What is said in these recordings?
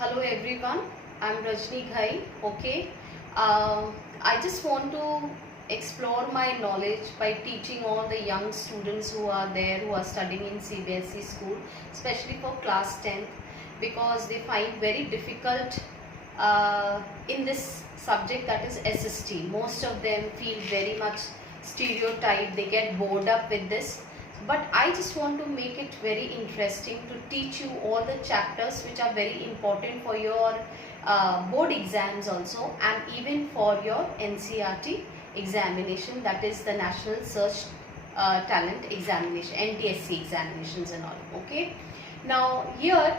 Hello everyone, I'm Rajni Ghai. Okay, I just want to explore my knowledge by teaching all the young students who are there who are studying in CBSE school, especially for class 10th, because they find very difficult in this subject, that is SST. Most of them feel very much stereotyped, they get bored up with this. But I just want to make it very interesting to teach you all the chapters which are very important for your board exams also, and even for your NCERT examination, that is the National Search Talent Examination, NTSC examinations and all. Okay. Now here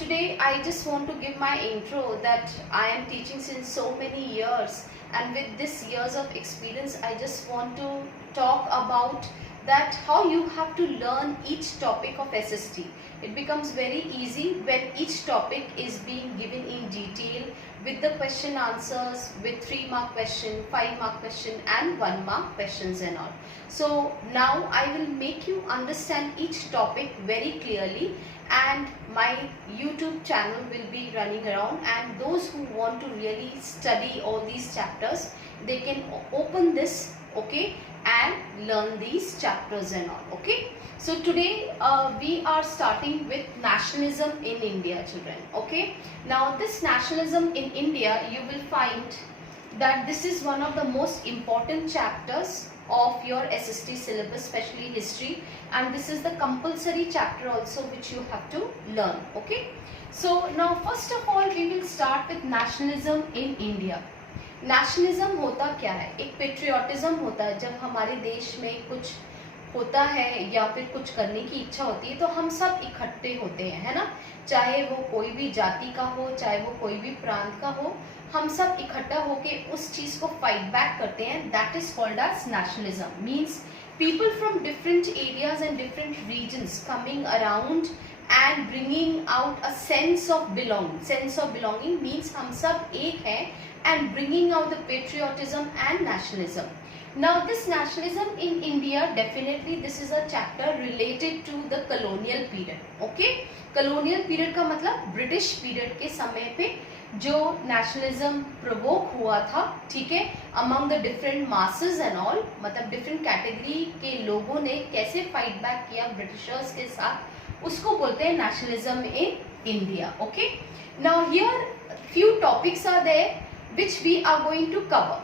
today I just want to give my intro that I am teaching since so many years, and with this years of experience I just want to talk about that how you have to learn each topic of SST. It becomes very easy when each topic is being given in detail with the question answers, with 3-mark question, 5-mark question and 1-mark questions and all. So now I will make you understand each topic very clearly, and my YouTube channel will be running around, and those who want to really study all these chapters, they can open this, okay, and learn these chapters and all. Okay, so today we are starting with nationalism in India, children. Okay, now this nationalism in India, you will find that this is one of the most important chapters of your SST syllabus, especially history, and this is the compulsory chapter also which you have to learn. Okay, so now first of all we will start with nationalism in India. Nationalism होता क्या है? एक patriotism होता है। जब हमारे देश में कुछ होता है या फिर कुछ करने की इच्छा होती है तो हम सब इकट्ठे होते हैं, है ना। चाहे वो कोई भी जाति का हो, चाहे वो कोई भी प्रांत का हो, हम सब इकट्ठा होके उस चीज को फाइट बैक करते हैं। That is called as nationalism. Means people from different areas and different regions coming around and bringing out a sense of belonging. Sense of belonging means हम सब एक हैं, and bringing out the patriotism and nationalism. Now this nationalism in India, definitely this is a chapter related to the colonial period. Okay, colonial period का मतलब British period के समय पे जो nationalism provoke हुआ था, ठीक है, among the different masses and all, मतलब different category के लोगों ने कैसे fight back किया Britishers के साथ, उसको बोलते हैं nationalism in India. Okay, now here few topics are there which we are going to cover.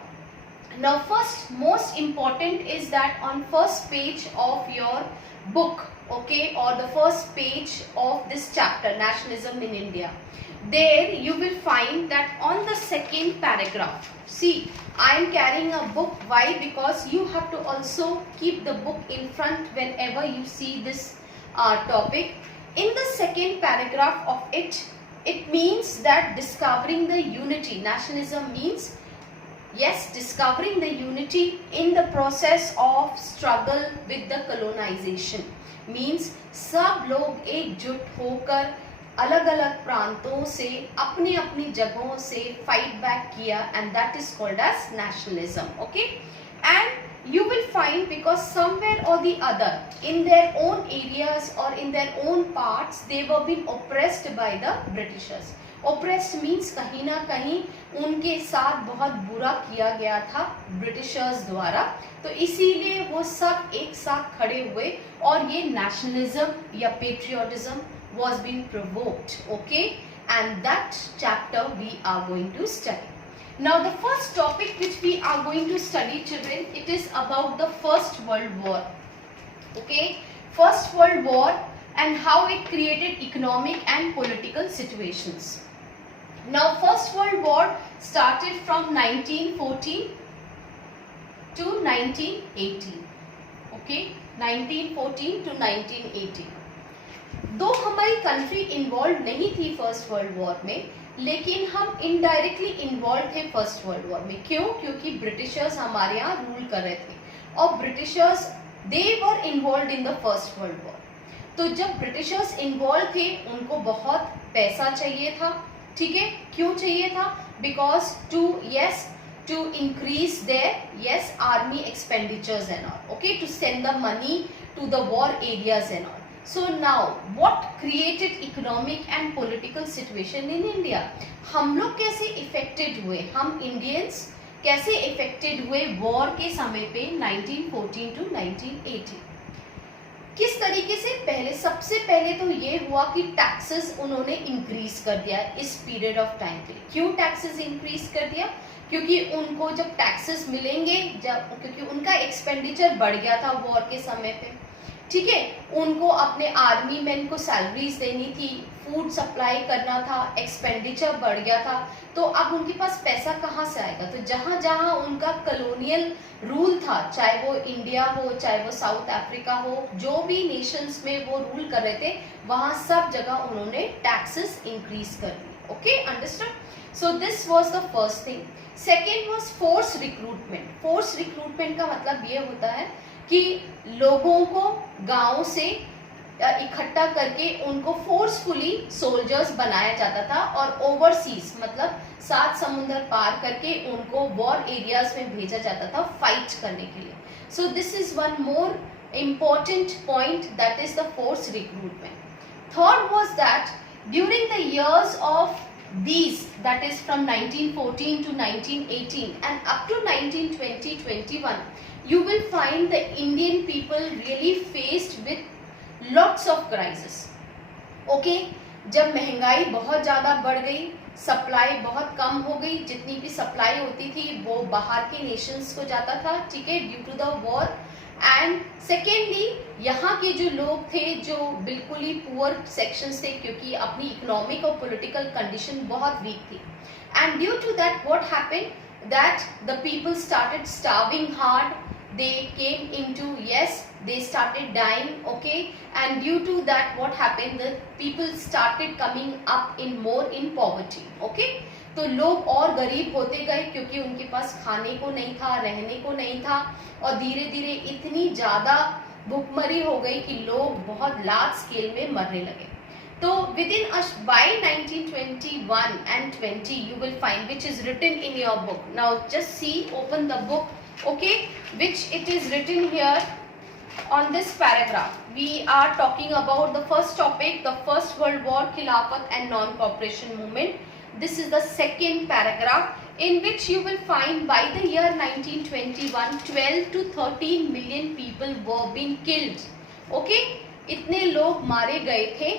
Now first, most important is that on first page of your book, okay, or the first page of this chapter, nationalism in India, there you will find that on the second paragraph, see, I am carrying a book. Why? Because you have to also keep the book in front whenever you see this topic. In the second paragraph of it, it means that discovering the unity. Nationalism means, yes, discovering the unity in the process of struggle with the colonization. Means सब लोग एकजुट होकर अलग अलग प्रांतों से अपनी अपनी जगहों से फाइट बैक किया, and that is called as nationalism. Okay, and you will find, because somewhere or the other in their own areas or in their own parts they were being oppressed by the Britishers. Oppressed means कहीं ना कहीं उनके साथ बहुत बुरा किया गया था ब्रिटिशर्स द्वारा, तो इसीलिए वो सब एक साथ खड़े हुए और ये nationalism या patriotism was being provoked. Okay, and that chapter we are going to study. Now the first topic which we are going to study, children, it is about the First World War. Okay, First World War and how it created economic and political situations. Now First World War started from 1914 to 1918. Okay, 1914 to 1918. दो हमारी country involve नहीं थी first world war में, लेकिन हम indirectly involve थे first world war में। क्यों? क्योंकि ब्रिटिशर्स हमारे यहाँ रूल कर रहे थे और Britishers they were involve in the first world war. तो जब ब्रिटिशर्स इन्वॉल्व थे उनको बहुत पैसा चाहिए था, ठीक है। क्यों चाहिए था? Because to increase their army expenditures and all, okay, to send the money to the war areas and all. So now what created economic and political situation in India, हम लोग कैसे इफेक्टेड हुए, हम इंडियंस कैसे affected हुए war के समय पे 1914 टू 1918, किस तरीके से। पहले सबसे पहले तो ये हुआ कि टैक्सेस उन्होंने इंक्रीज कर दिया इस पीरियड ऑफ टाइम पे। क्यों टैक्सेस इंक्रीज कर दिया, क्योंकि उनको जब टैक्सेस मिलेंगे, जब क्योंकि उनका एक्सपेंडिचर बढ़ गया था वॉर के समय पे, ठीक है, उनको अपने आर्मी मैन को सैलरीज देनी थी, फूड सप्लाई करना था, एक्सपेंडिचर बढ़ गया था, तो अब उनके पास पैसा कहाँ से आएगा। तो जहाँ जहाँ उनका कॉलोनियल रूल था, चाहे वो इंडिया हो, चाहे वो साउथ अफ्रीका हो, जो भी नेशंस में वो रूल कर रहे थे, वहाँ सब जगह उन्होंने टैक्सेस इंक्रीज कर दी। Okay, understand. So this was the first thing. Second was force recruitment. Force recruitment का मतलब ये होता है कि लोगों को गांव से इकट्ठा करके उनको फोर्सफुली सोल्जर्स बनाया जाता था और ओवरसीज मतलब 7 समुंदर पार करके उनको वॉर एरियाज में भेजा जाता था फाइट करने के लिए। So this is one more important point, that is the force recruitment. Third was that during the years of these, that is from 1914 to 1918 and up to 1920-21, you will find the Indian people really faced with lots of crisis. Okay, जब महंगाई बहुत ज़्यादा बढ़ गई, supply बहुत कम हो गई, जितनी भी सप्लाई होती थी वो बाहर के नेशंस को जाता था, ठीक है, due to the war. And secondly यहाँ के जो लोग थे जो बिल्कुल ही पुअर सेक्शंस थे, क्योंकि अपनी इकोनॉमिक और पॉलिटिकल कंडीशन बहुत वीक थी, and due to that what happened that the people started starving hard, they came into, yes, they started dying, okay, and due to that what happened, the people started coming up in more in poverty, okay। तो लोग और गरीब होते गए क्योंकि उनके पास खाने को नहीं था, रहने को नहीं था, और धीरे धीरे इतनी ज़्यादा भुखमरी हो गई कि लोग बहुत लार्ज स्केल में मरने लगे। तो within us by 1921 and 20 you will find, which is written in your book. Now just see, open the book, okay, which it is written here on this paragraph. We are talking about the first topic, the First World War, Khilafat and Non-Cooperation Movement. This is the second paragraph, in which you will find by the year 1921 12 to 13 million people were being killed, okay। इतने लोग मारे गए थे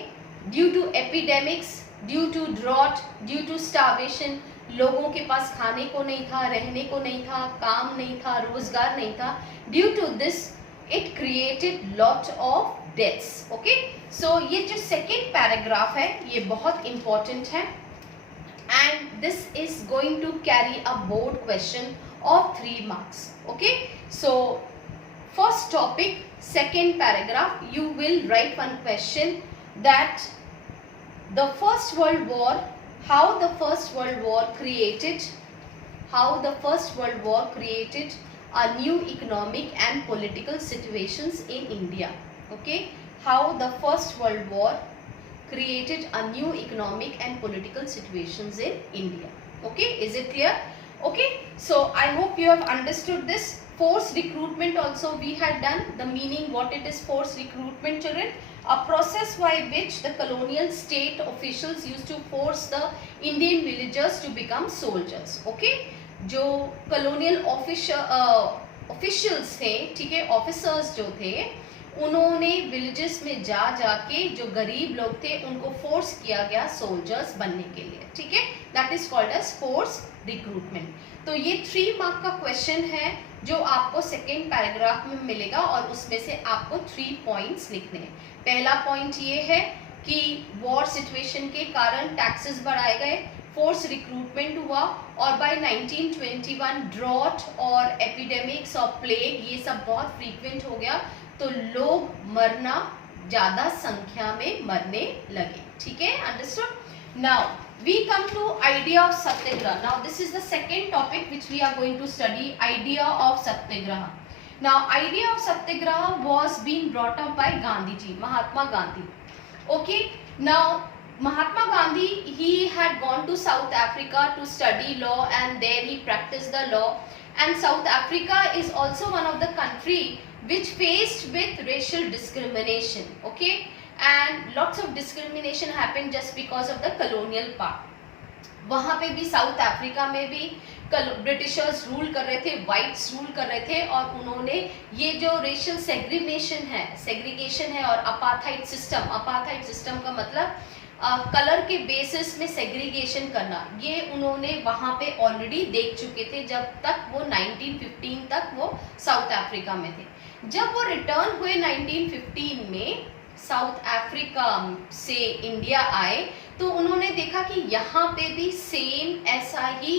due to epidemics, due to drought, due to starvation। लोगों के पास खाने को नहीं था, रहने को नहीं था, काम नहीं था, रोजगार नहीं था। Due to this it created lot of deaths, okay. So ये जो सेकेंड पैराग्राफ है ये बहुत इंपॉर्टेंट है, and this is going to carry a board question of 3 marks, okay. So first topic, second paragraph, you will write one question that the first world war, how the first world war created a new economic and political situations in India, okay, how the first world war created a new economic and political situations in India, okay, is it clear? Okay, so I hope you have understood this. Force recruitment also we had done, the meaning what it is force recruitment, children, a process by which the colonial state officials used to force the Indian villagers to become soldiers, okay। जो colonial officials थे, ठीक है, officers जो थे, उन्होंने villages में जाके जो गरीब लोग थे उनको force किया गया soldiers बनने के लिए, ठीक है, that is called as force recruitment। तो ये 3 mark का question है जो आपको सेकेंड पैराग्राफ में मिलेगा, और उसमें से आपको 3 पॉइंट्स लिखने हैं। पहला पॉइंट ये है कि वॉर सिचुएशन के कारण टैक्सेस बढ़ाए गए, फोर्स रिक्रूटमेंट हुआ, और बाय 1921 ड्रॉट और एपिडेमिक्स और प्लेग ये सब बहुत फ्रीक्वेंट हो गया, तो लोग मरना ज़्यादा संख्या में मरने लगे, ठीक है, understood. Now we come to idea of satyagraha. Now this is the second topic which we are going to study, idea of satyagraha. Now idea of satyagraha was being brought up by Gandhi ji, Mahatma Gandhi, okay। Now Mahatma Gandhi, he had gone to South Africa to study law, and there he practiced the law, and South Africa is also one of the country which faced with racial discrimination, okay। and lots of discrimination happened just because of the colonial part. वहाँ पे भी south Africa में भी Britishers rule कर रहे थे, whites rule कर रहे थे, और उन्होंने ये जो रेशियल सेग्रीगेशन है और अपार्थाइड सिस्टम का मतलब कलर के बेसिस में सेग्रीगेशन करना, ये उन्होंने वहाँ पे ऑलरेडी देख चुके थे जब तक वो 1915 तक वो साउथ अफ्रीका में थे। जब वो रिटर्न हुए 1915 में साउथ अफ्रीका से इंडिया आए तो उन्होंने देखा कि यहाँ पे भी सेम ऐसा ही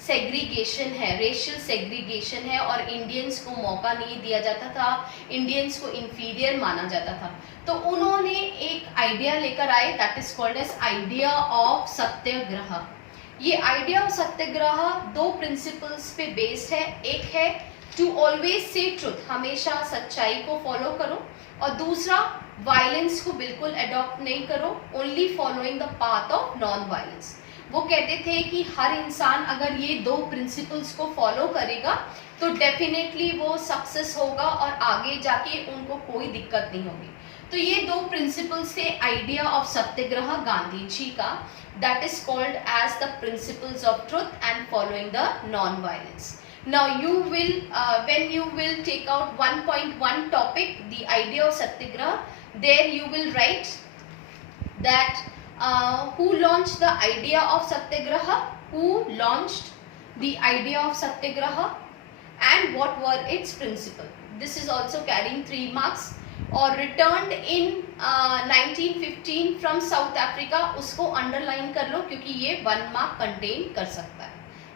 सेग्रीगेशन है, रेशियल सेग्रीगेशन है, और इंडियंस को मौका नहीं दिया जाता था, इंडियंस को इंफीरियर माना जाता था। तो उन्होंने एक आइडिया लेकर आए, that is called as idea of Satyagraha. ये आइडिया ऑफ सत्याग्रह दो प्रिंसिपल्स पे बेस्ड है। एक है टू ऑलवेज से ट्रुथ, हमेशा सच्चाई को फॉलो करो, और दूसरा वायलेंस को बिल्कुल अडॉप्ट नहीं करो, only following the path of non violence. वो कहते थे कि हर इंसान अगर ये दो प्रिंसिपल्स को फॉलो करेगा तो डेफिनेटली वो सक्सेस होगा और आगे जाके उनको कोई दिक्कत नहीं होगी। तो ये दो प्रिंसिपल्स थे आइडिया ऑफ सत्याग्रह गांधी जी का, that is called as the principles of truth and following the non violence. Now you will when you will take out 1.1 topic, the idea of satyagraha, there you will write that who launched the idea of satyagraha, who launched the idea of satyagraha, and what were its principle. This is also carrying 3 marks, और returned in 1915 from South Africa, उसको underline कर लो क्योंकि ये 1 mark contain कर सकता है।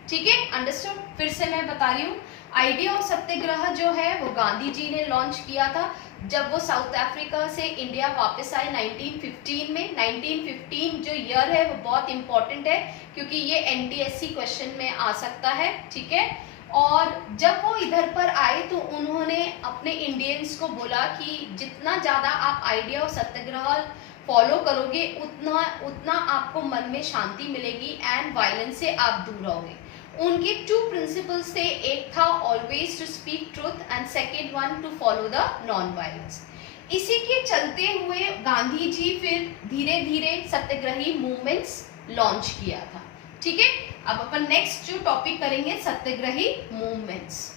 ठीक है, अंडरस्टूड। फिर से मैं बता रही हूँ, आइडिया ऑफ सत्याग्रह जो है वो गांधी जी ने लॉन्च किया था जब वो साउथ अफ्रीका से इंडिया वापस आए 1915 में। 1915 जो ईयर है वो बहुत इंपॉर्टेंट है क्योंकि ये एनटीएससी क्वेश्चन में आ सकता है। ठीक है, और जब वो इधर पर आए तो उन्होंने अपने इंडियंस को बोला कि जितना ज़्यादा आप आइडिया ऑफ सत्याग्रह फॉलो करोगे उतना आपको मन में शांति मिलेगी एंड वायलेंस से आप दूर रहोगे। उनके 2 प्रिंसिपल्स थे, एक था always to speak truth and second one to follow the non violence. इसी के चलते हुए गांधी जी फिर धीरे धीरे सत्याग्रही मूवमेंट्स लॉन्च किया था। ठीक है, अब अपन नेक्स्ट जो टॉपिक करेंगे सत्याग्रही मूवमेंट्स।